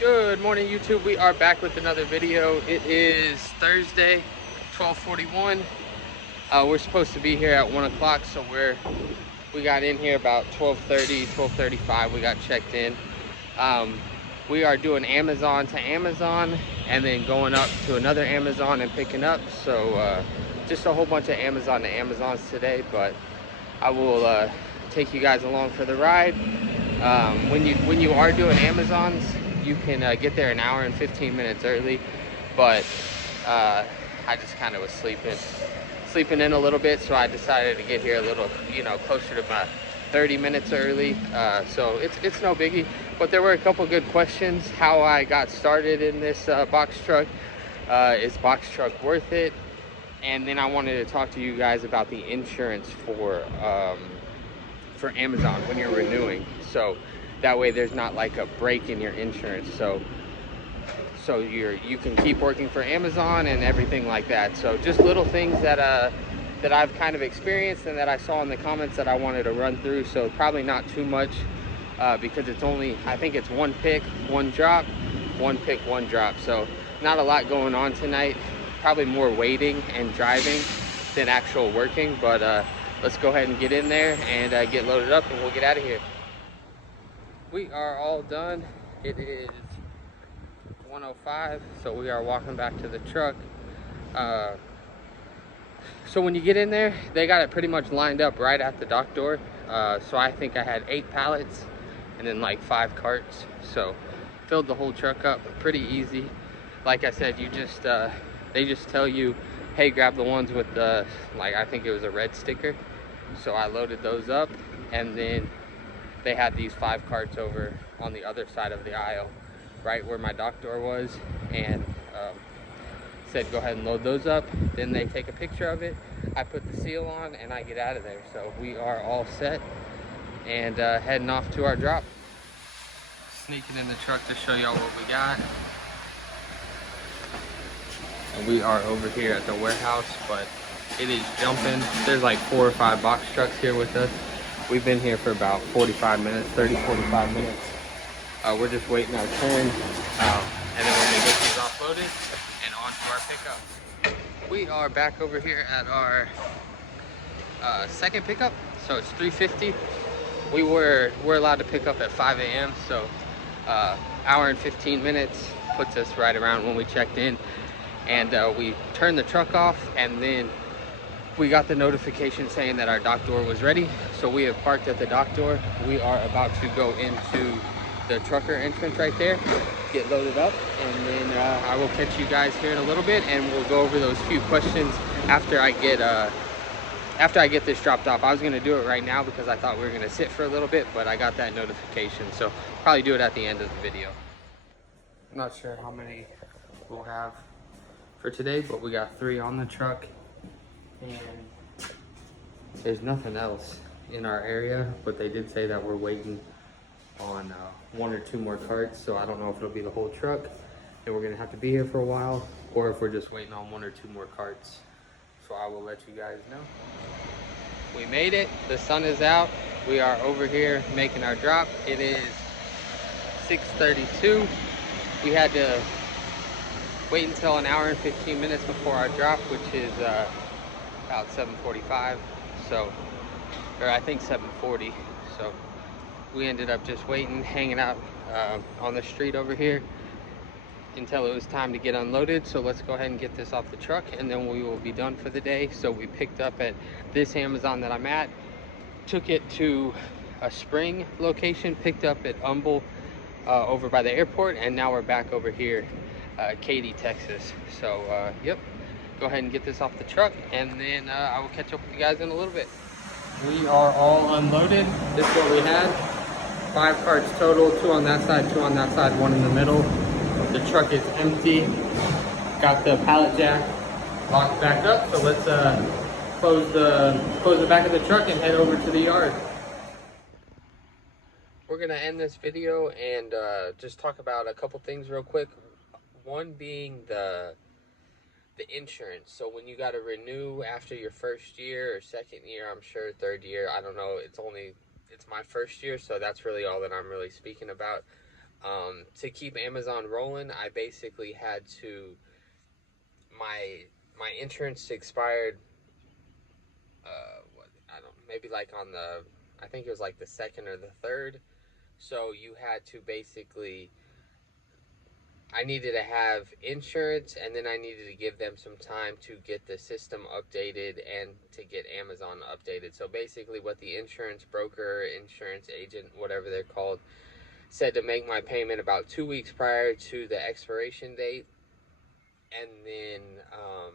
Good morning, YouTube. We are back with another video. It is Thursday, 12:41. We're supposed to be here at 1 o'clock, so we got in here about 12:30, 12:35. We got checked in. We are doing Amazon to Amazon and then going up to another Amazon and picking up. So just a whole bunch of Amazon to Amazons today, but I will take you guys along for the ride. When you are doing Amazons, you can get there an hour and 15 minutes early, but I just kind of was sleeping in a little bit, so I decided to get here a little, closer to my 30 minutes early. So it's no biggie, but there were a couple good questions. How I got started in this box truck. Is box truck worth it? And then I wanted to talk to you guys about the insurance for Amazon when you're renewing, so that way there's not like a break in your insurance, so you can keep working for Amazon and everything like that. So just little things that I've kind of experienced and that I saw in the comments that I wanted to run through. So probably not too much, because it's only, I think it's one pick, one drop, one pick, one drop. So not a lot going on tonight. Probably more waiting and driving than actual working, but let's go ahead and get in there and get loaded up, and we'll get out of here. We are all done. It is 1:05, so we are walking back to the truck. So when you get in there, they got it pretty much lined up right at the dock door. So I think I had 8 pallets and then like 5 carts. So filled the whole truck up pretty easy. Like I said, you just they just tell you, hey, grab the ones with the, like, I think it was a red sticker. So I loaded those up, and then they had these 5 carts over on the other side of the aisle, right where my dock door was, and said go ahead and load those up. Then they take a picture of it, I put the seal on, and I get out of there. So we are all set and heading off to our drop. Sneaking in the truck to show y'all what we got. And we are over here at the warehouse, but it is jumping. There's like 4 or 5 box trucks here with us. We've been here for about 45 minutes, 30, 45 minutes. We're just waiting our turn, and then we're gonna get these offloaded and on to our pickup. We are back over here at our second pickup, so it's 3:50. We're allowed to pick up at 5 a.m., so hour and 15 minutes puts us right around when we checked in. And we turned the truck off, and then we got the notification saying that our dock door was ready. So we have parked at the dock door. We are about to go into the trucker entrance right there, get loaded up, and then I will catch you guys here in a little bit, and we'll go over those few questions after I get this dropped off. I was gonna do it right now because I thought we were gonna sit for a little bit, but I got that notification, so probably do it at the end of the video. I'm not sure how many we'll have for today, but we got 3 on the truck, and there's nothing else in our area, but they did say that we're waiting on 1 or 2 more carts, so I don't know if it'll be the whole truck and we're gonna have to be here for a while, or if we're just waiting on 1 or 2 more carts. So I will let you guys know. We made it. The sun is out. We are over here making our drop. It is 6:32. We had to wait until an hour and 15 minutes before our drop, which is about 7:45, so, or I think 7:40. So we ended up just waiting, hanging out on the street over here until it was time to get unloaded. So let's go ahead and get this off the truck, and then we will be done for the day. So we picked up at this Amazon that I'm at, took it to a Spring location, picked up at Humble over by the airport, and now we're back over here, Katy, Texas. So yep, go ahead and get this off the truck, and then I will catch up with you guys in a little bit. We are all unloaded. This is what we had. 5 carts total, 2 on that side, 2 on that side, 1 in the middle. The truck is empty. Got the pallet jack locked back up, so let's close the back of the truck and head over to the yard. We're gonna end this video and just talk about a couple things real quick. One being the insurance. So when you got to renew after your first year or second year, I'm sure 3rd year, I don't know, it's my first year, so that's really all that I'm really speaking about. To keep Amazon rolling, I basically had to, my insurance expired, what, I don't, maybe like on the, I think it was like the second or the third. So you had to basically, I needed to have insurance, and then I needed to give them some time to get the system updated and to get Amazon updated. So basically, what the insurance broker, insurance agent, whatever they're called, said to make my payment about 2 weeks prior to the expiration date, and then um,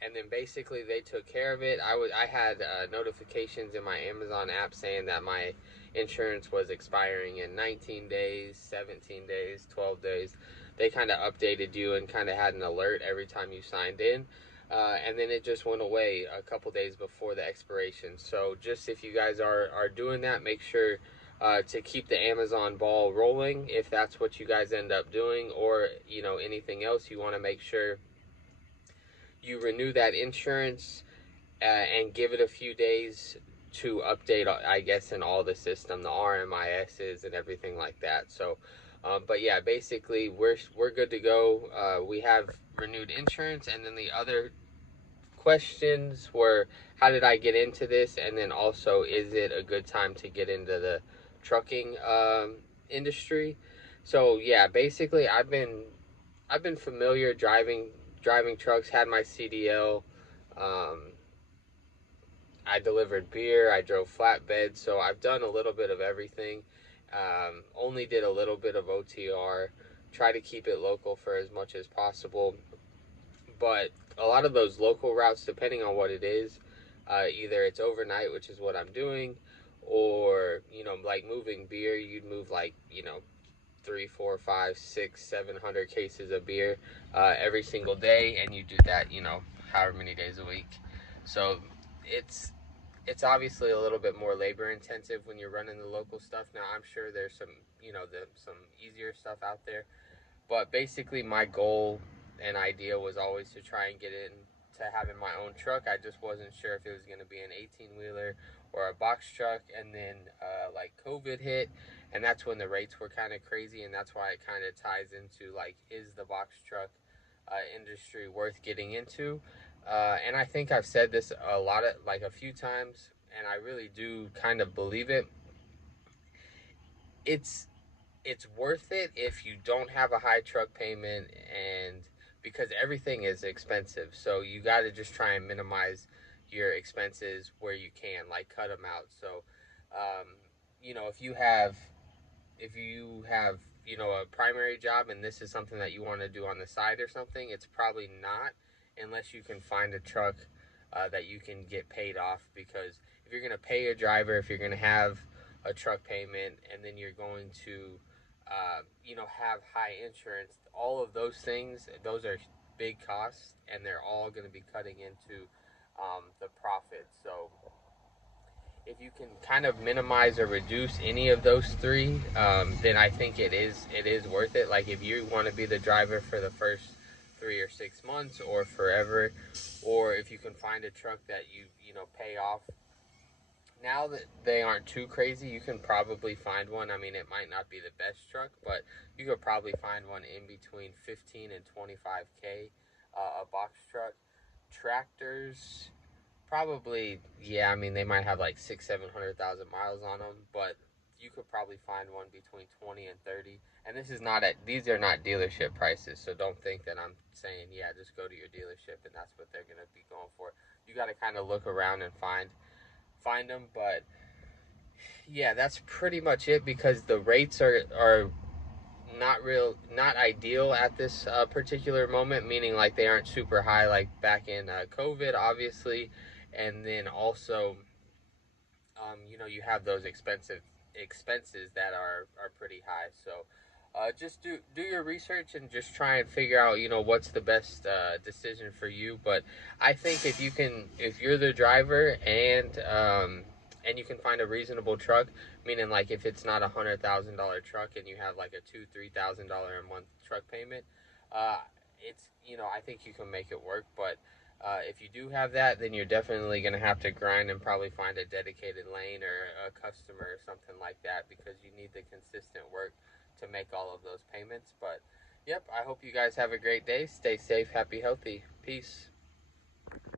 and then basically they took care of it. I had notifications in my Amazon app saying that my insurance was expiring in 19 days, 17 days, 12 days. They kind of updated you and kind of had an alert every time you signed in. And then it just went away a couple days before the expiration. So just if you guys are doing that, make sure to keep the Amazon ball rolling if that's what you guys end up doing, or anything else. You want to make sure you renew that insurance and give it a few days to update, I guess, in all the system, the RMISs and everything like that. So, but yeah, basically we're good to go. We have renewed insurance, and then the other questions were, how did I get into this, and then also, is it a good time to get into the trucking industry? So yeah, basically I've been familiar driving trucks, had my CDL. Um, I delivered beer. I drove flatbed. So I've done a little bit of everything. Only did a little bit of OTR. Try to keep it local for as much as possible. But a lot of those local routes, depending on what it is, either it's overnight, which is what I'm doing, or like moving beer, you'd move like 3, 4, 5, 6, 700 cases of beer every single day, and you do that however many days a week. So it's it's obviously a little bit more labor intensive when you're running the local stuff. Now I'm sure there's some easier stuff out there, but basically my goal and idea was always to try and get into having my own truck. I just wasn't sure if it was going to be an 18 wheeler or a box truck. And then like COVID hit, and that's when the rates were kind of crazy, and that's why it kind of ties into like, is the box truck industry worth getting into? And I think I've said this a few times, and I really do kind of believe it. It's it's worth it if you don't have a high truck payment, and because everything is expensive, so you got to just try and minimize your expenses where you can, like cut them out. So um, if you have a primary job, and this is something that you want to do on the side or something, it's probably not, unless you can find a truck that you can get paid off. Because if you're going to pay a driver, if you're going to have a truck payment, and then you're going to have high insurance, all of those things, those are big costs, and they're all going to be cutting into the profit. So if you can kind of minimize or reduce any of those three, then I think it is worth it. Like if you want to be the driver for the first 3 or 6 months or forever, or if you can find a truck that you pay off. Now that they aren't too crazy, you can probably find one. I mean, it might not be the best truck, but you could probably find one in between 15 and 25K, a box truck. Tractors, probably, yeah. I mean, they might have like 700,000 miles on them, but you could probably find one between 20 and 30. And these are not dealership prices, so don't think that I'm saying, yeah, just go to your dealership and that's what they're gonna be going for. You got to kind of look around and find them, but yeah, that's pretty much it, because the rates are not ideal at this particular moment, meaning like they aren't super high like back in COVID, obviously. And then also, you have those expenses that are pretty high. So just do your research and just try and figure out what's the best decision for you. But I think if you're the driver, and you can find a reasonable truck, meaning like if it's not $100,000 truck and you have like a $2,000-3,000 a month truck payment, uh, I think you can make it work. But if you do have that, then you're definitely going to have to grind and probably find a dedicated lane or a customer or something like that, because you need the consistent work to make all of those payments. But yep, I hope you guys have a great day. Stay safe, happy, healthy. Peace.